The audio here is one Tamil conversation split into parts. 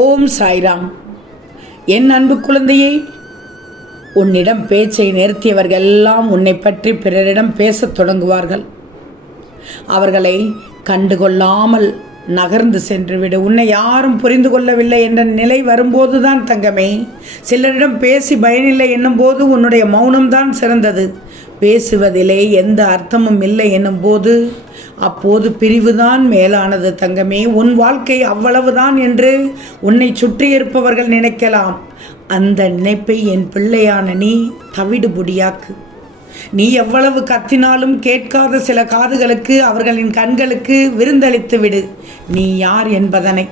ஓம் சாய்ராம். என் அன்பு குழந்தையே உன்னிடம் பேச்சை நிறுத்தியவர்கள் எல்லாம் உன்னை பற்றி பிறரிடம் பேசத் தொடங்குவார்கள். அவர்களை கண்டுகொள்ளாமல் நகர்ந்து சென்றுவிடு. உன்னை யாரும் புரிந்து கொள்ளவில்லை என்ற நிலை வரும்போதுதான் தங்கமே. சிலரிடம் பேசி பயனில்லை என்னும்போது உன்னுடைய மௌனம்தான் சிறந்தது. பேசுவதிலே எந்த அர்த்தமும் இல்லை என்னும்போது அப்போது பிரிவுதான் மேலானது தங்கமே உன் வாழ்க்கை அவ்வளவுதான் என்று உன்னை சுற்றியிருப்பவர்கள் நினைக்கலாம். அந்த நினைப்பை என் பிள்ளையான நீ தவிடுபொடியாக்கு நீ எவ்வளவு கத்தினாலும் கேட்காத சில காதுகளுக்கு அவர்களின் கண்களுக்கு விருந்தளித்து விடு. நீ யார் என்பதனை.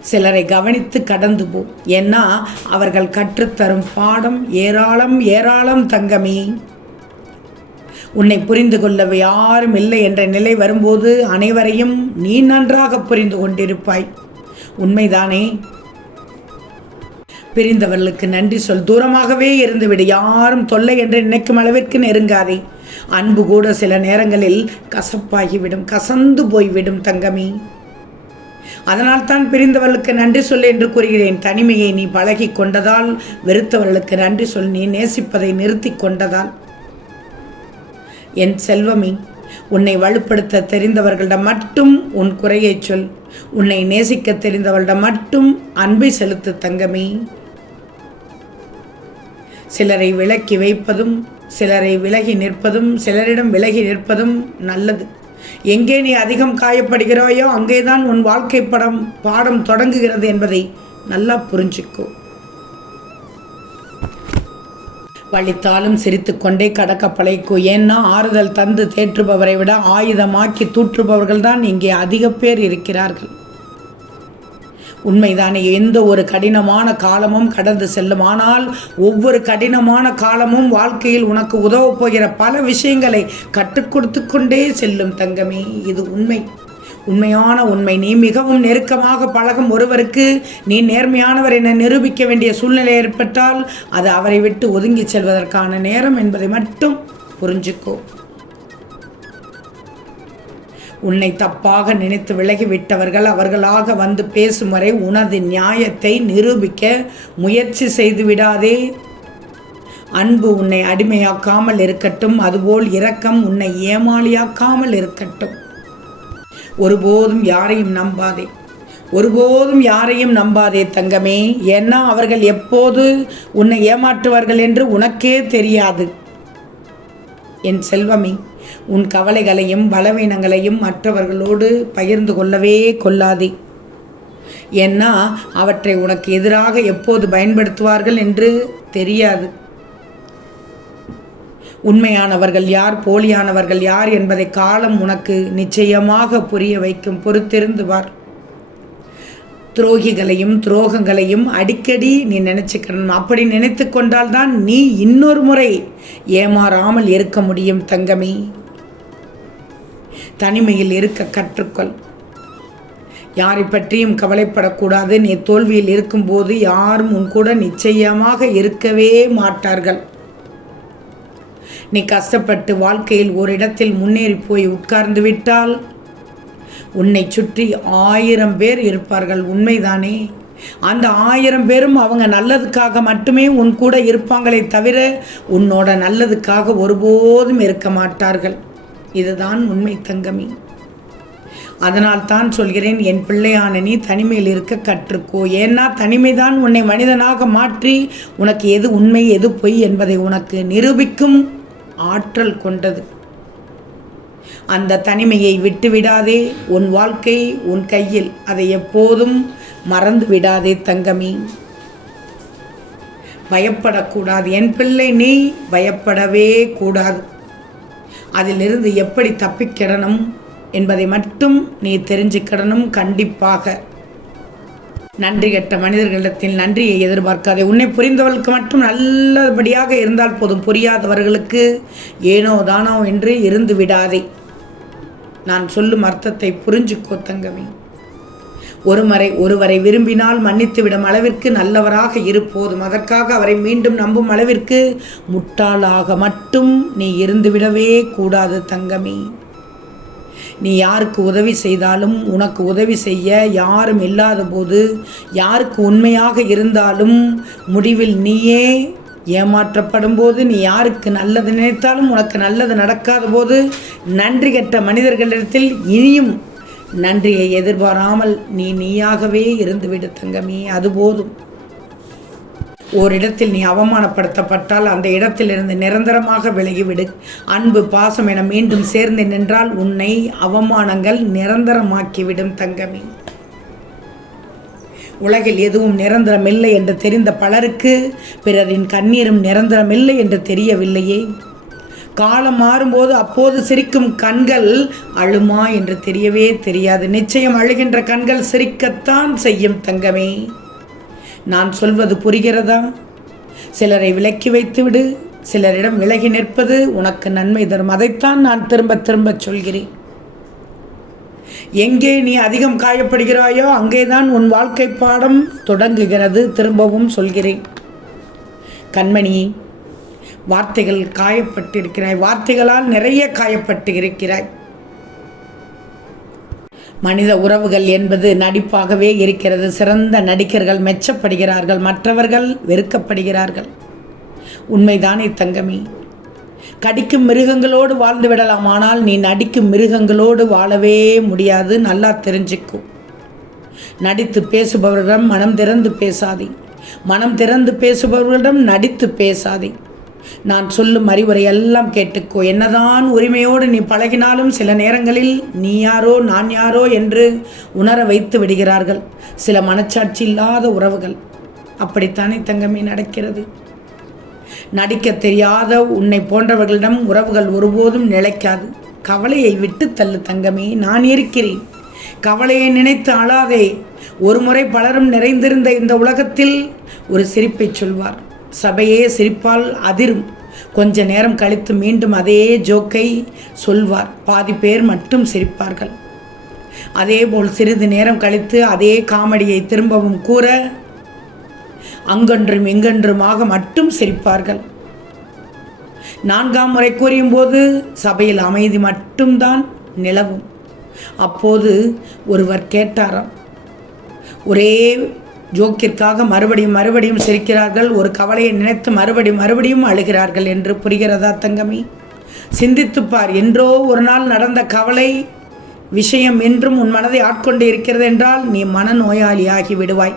சிலரை கவனித்து கடந்து போ. ஏன்னா அவர்கள் கற்றுத்தரும் பாடம் ஏராளம் ஏராளம் தங்கமே. உன்னை புரிந்து கொள்ளவே யாரும் இல்லை என்ற நிலை வரும்போது அனைவரையும் நீ நன்றாக புரிந்து கொண்டிருப்பாய். உண்மைதானே? பிரிந்தவர்களுக்கு நன்றி சொல். தூரமாகவே இருந்துவிடு யாரும் தொல்லை என்று நினைக்கும் அளவிற்கு நெருங்காதே. அன்பு கூட சில நேரங்களில் கசப்பாகிவிடும். கசந்து போய்விடும் தங்கமே. அதனால் தான் பிரிந்தவர்களுக்கு நன்றி சொல் என்று கூறுகிறேன். தனிமையை நீ பழகி கொண்டதால் வெறுத்தவர்களுக்கு நன்றி சொல் நீ நேசிப்பதை நிறுத்தி கொண்டதால். என் செல்வமே உன்னை வலுப்படுத்த தெரிந்தவர்களிடம் மட்டும் உன் குறையை சொல். உன்னை நேசிக்க தெரிந்தவர்களிடம் மட்டும் அன்பை செலுத்து தங்கமே. சிலரை விலக்கி வைப்பதும் சிலரை விலகி நிற்பதும் சிலரிடம் விலகி நிற்பதும் நல்லது. எங்கே நீ அதிகம் காயப்படுகிறாயோ அங்கேதான் உன் வாழ்க்கை படம் பாடம் தொடங்குகிறது என்பதை நல்லா புரிஞ்சுக்கோ. வலித்தாலும் சிரித்துக்கொண்டே கடக்க பழைக்கும் ஏன்னா ஆறுதல் தந்து தேற்றுபவரை விட ஆயுதமாக்கி தூற்றுபவர்கள் தான் இங்கே அதிக பேர் இருக்கிறார்கள். உண்மைதானே எந்த ஒரு கடினமான காலமும் கடந்து செல்லும். ஆனால் ஒவ்வொரு கடினமான காலமும் வாழ்க்கையில் உனக்கு உதவப் போகிற பல விஷயங்களை கற்றுக் கொடுத்து கொண்டே செல்லும் தங்கமே இது உண்மை. உண்மையான உண்மை. நீ மிகவும் நெருக்கமாக பழகும் ஒருவருக்கு நீ நேர்மையானவர் என நிரூபிக்க வேண்டிய சூழ்நிலை ஏற்பட்டால் அது அவரை விட்டு ஒதுங்கி செல்வதற்கான நேரம் என்பதை மட்டும் புரிஞ்சுக்கோ. உன்னை தப்பாக நினைத்து விலகிவிட்டவர்கள் அவர்களாக வந்து பேசும் வரை உனது நியாயத்தை நிரூபிக்க முயற்சி செய்து விடாதே. அன்பு உன்னை அடிமையாக்காமல் இருக்கட்டும் அதுபோல் இரக்கம் உன்னை ஏமாளியாக்காமல் இருக்கட்டும். ஒருபோதும் யாரையும் நம்பாதே. ஒருபோதும் யாரையும் நம்பாதே தங்கமே. ஏன்னா அவர்கள் எப்போது உன்னை ஏமாற்றுவார்கள் என்று உனக்கே தெரியாது. என் செல்வமே உன் கவலைகளையும் பலவீனங்களையும் மற்றவர்களோடு பகிர்ந்து கொள்ளவே கொள்ளாதே. ஏன்னா அவற்றை உனக்கு எதிராக எப்போது பயன்படுத்துவார்கள் என்று தெரியாது. உண்மையானவர்கள் யார் போலியானவர்கள் யார் என்பதை காலம் உனக்கு நிச்சயமாக புரிய வைக்கும் பொறுத்திருந்து வார் துரோகிகளையும் துரோகங்களையும் அடிக்கடி நீ நினச்சிக்கணும். அப்படி நினைத்து கொண்டால்தான் நீ இன்னொரு முறை ஏமாறாமல் இருக்க முடியும் தங்கமே. தனிமையில் இருக்க கற்றுக்கொள். யாரை பற்றியும் கவலைப்படக்கூடாது. நீ தோல்வியில் இருக்கும்போது யாரும் உன் கூட நிச்சயமாக இருக்கவே மாட்டார்கள். நீ கஷ்டப்பட்டு வாழ்க்கையில் ஒரு இடத்தில் முன்னேறி போய் உட்கார்ந்து விட்டால் உன்னை சுற்றி ஆயிரம் பேர் இருப்பார்கள். உண்மைதானே? அந்த ஆயிரம் பேரும் அவங்க நல்லதுக்காக மட்டுமே உன் கூட இருப்பாங்களே தவிர உன்னோட நல்லதுக்காக ஒருபோதும் இருக்க மாட்டார்கள். இதுதான் உண்மை தங்கமி. அதனால் தான் சொல்கிறேன் என் பிள்ளையான நீ தனிமையில் இருக்க கற்றுக்கோ. ஏன்னா தனிமைதான் உன்னை மனிதனாக மாற்றி உனக்கு எது உண்மை எது பொய் என்பதை உனக்கு நிரூபிக்கும் ஆற்றல் கொண்டது. அந்த தனிமையை விட்டுவிடாதே உன் வாழ்க்கை உன் கையில். அதை எப்போதும் மறந்து விடாதே தங்கமி. பயப்படக்கூடாது. என் பிள்ளை நீ பயப்படவே கூடாது. அதிலிருந்து எப்படி தப்பிக்கிடணும் என்பதை மட்டும் நீ தெரிஞ்சுக்கிடணும் கண்டிப்பாக. நன்றி கெட்ட மனிதர்களிடத்தில் நன்றியை எதிர்பார்க்காதே. உன்னை புரிந்தவர்களுக்கு மட்டும் நல்லபடியாக இருந்தால் போதும். புரியாதவர்களுக்கு ஏனோ தானோ என்று இருந்து விடாதே. நான் சொல்லும் அர்த்தத்தை புரிஞ்சுக்கோ தங்கமே. ஒருமுறை ஒருவரை விரும்பினால் மன்னித்துவிடும் அளவிற்கு நல்லவராக இருப்போதும் அதற்காக அவரை மீண்டும் நம்பும் அளவிற்கு முட்டாளாக மட்டும் நீ இருந்துவிடவே கூடாது தங்கமே. நீ யாருக்கு உதவி செய்தாலும் உனக்கு உதவி செய்ய யாரும் இல்லாத போது யாருக்கு உண்மையாக இருந்தாலும் முடிவில் நீயே ஏமாற்றப்படும் போது நீ யாருக்கு நல்லது நினைத்தாலும் உனக்கு நல்லது நடக்காத போது நன்றி கெட்ட மனிதர்களிடத்தில் இனியும் நன்றியை எதிர்பாராமல் நீ நீயாகவே இருந்துவிடு தங்கமே. அது போதும். ஓரிடத்தில் நீ அவமானப்படுத்தப்பட்டால் அந்த இடத்திலிருந்து நிரந்தரமாக விலகிவிடு. அன்பு பாசம் என மீண்டும் சேர்ந்து நின்றால் உன்னை அவமானங்கள் நிரந்தரமாக்கிவிடும் தங்கமே. உலகில் எதுவும் நிரந்தரமில்லை என்று தெரிந்த பலருக்கு பிறரின் கண்ணீரும் நிரந்தரமில்லை என்று தெரியவில்லையே. காலம் மாறும்போது அப்போது சிரிக்கும் கண்கள் அழுமா என்று தெரியவே தெரியாது. நிச்சயம் அழுகின்ற கண்கள் சிரிக்கத்தான் செய்யும் தங்கமே. நான் சொல்வது புரிகிறதா? சிலரை விலக்கி வைத்துவிடு சிலரிடம் விலகி நிற்பது உனக்கு நன்மை தரும். அதைத்தான் நான் திரும்ப திரும்ப சொல்கிறேன். எங்கே நீ அதிகம் காயப்படுகிறாயோ அங்கேதான் உன் வாழ்க்கை பாடம் தொடங்குகிறது திரும்பவும் சொல்கிறேன். கண்மணி வார்த்தைகள் காயப்பட்டிருக்கிறாய். வார்த்தைகளால் நிறைய காயப்பட்டு இருக்கிறாய். மனித உறவுகள் என்பது நடிப்பாகவே இருக்கிறது. சிறந்த நடிகர்கள் மெச்சப்படுகிறார்கள். மற்றவர்கள் வெறுக்கப்படுகிறார்கள். உண்மைதானே தங்கமி. கடிக்கும் மிருகங்களோடு வாழ்ந்து விடலாம். ஆனால் நீ நடிக்கும் மிருகங்களோடு வாழவே முடியாது. நல்லா தெரிஞ்சுக்கும் நடித்து பேசுபவர்களிடம் மனம் திறந்து பேசாதே. மனம் திறந்து பேசுபவர்களிடம் நடித்து பேசாதே. நான் சொல்லும் அறிவுரை எல்லாம் கேட்டுக்கோ. என்னதான் உரிமையோடு நீ பழகினாலும் சில நேரங்களில் நீ யாரோ நான் யாரோ என்று உணர வைத்து விடுகிறார்கள். சில மனச்சாட்சி இல்லாத உறவுகள். அப்படித்தானே தங்கமே நடக்கிறது? நடிக்க தெரியாத உன்னை போன்றவர்களிடம் உறவுகள் ஒருபோதும் நிலைக்காது. கவலையை விட்டு தள்ளு தங்கமே நான் இருக்கிறேன். கவலையை நினைத்து அழாதே. ஒரு முறை பலரும் நிறைந்திருந்த இந்த உலகத்தில் ஒரு சிரிப்பை சொல்வார். சபையே சிரிப்பால் அதிரும். கொஞ்ச நேரம் கழித்து மீண்டும் அதே ஜோக்கை சொல்வார். பாதி பேர் மட்டும் சிரிப்பார்கள். அதேபோல் சிறிது நேரம் கழித்து அதே காமெடியை திரும்பவும் கூற அங்கொன்றும் இங்கொன்றுமாக மட்டும் சிரிப்பார்கள். நான்காம் முறை கூறியும் போது சபையில் அமைதி மட்டும்தான் நிலவும். அப்போது ஒருவர் கேட்டாராம். ஒரே ஜோக்கிற்காக மறுபடியும் மறுபடியும் சிரிக்கிறார்கள். ஒரு கவலையை நினைத்து மறுபடியும் மறுபடியும் அழுகிறார்கள் என்று புரிகிறதா தங்கமி? சிந்தித்துப்பார் என்றோ ஒரு நாள் நடந்த கவலை விஷயம் என்றும் உன் மனதை ஆட்கொண்டு இருக்கிறது என்றால் நீ மனநோயாளியாகி விடுவாய்.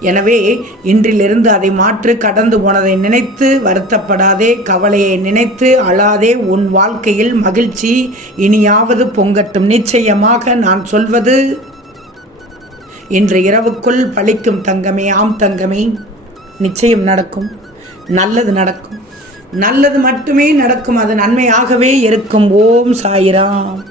எனவே இன்றிலிருந்து அதை மாற்று கடந்து போனதை நினைத்து வருத்தப்படாதே கவலையை நினைத்து அழாதே. உன் வாழ்க்கையில் மகிழ்ச்சி இனியாவது பொங்கட்டும். நிச்சயமாக நான் சொல்வது இன்று இரவுக்குள் பழிக்கும் தங்கமே ஆம் தங்கமே. நிச்சயம் நடக்கும். நல்லது நடக்கும். நல்லது மட்டுமே நடக்கும். அது நன்மையாகவே இருக்கும். ஓம் சாயிராம்.